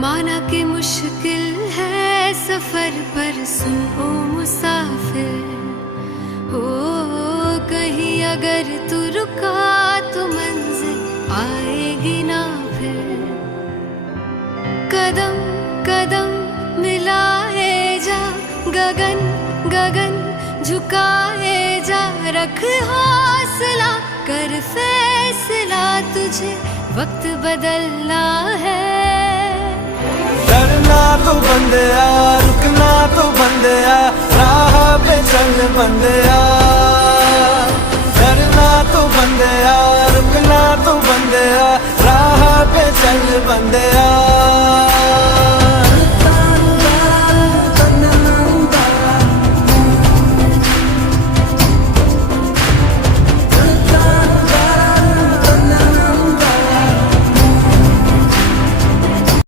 माना कि मुश्किल है सफर पर सुन ओ मुसाफिर, हो कहीं अगर तू रुका तो मंजिल आएगी ना फिर। कदम कदम मिलाए जा, गगन गगन झुकाए जा, रख हौसला कर फैसला, तुझे वक्त बदलना है। डरना तो बंदिया, रुकना तो बंदिया, राह पे चल बंदिया। डरना तो बंदिया, रुकना तो बंदिया, राह पे चल बंदिया।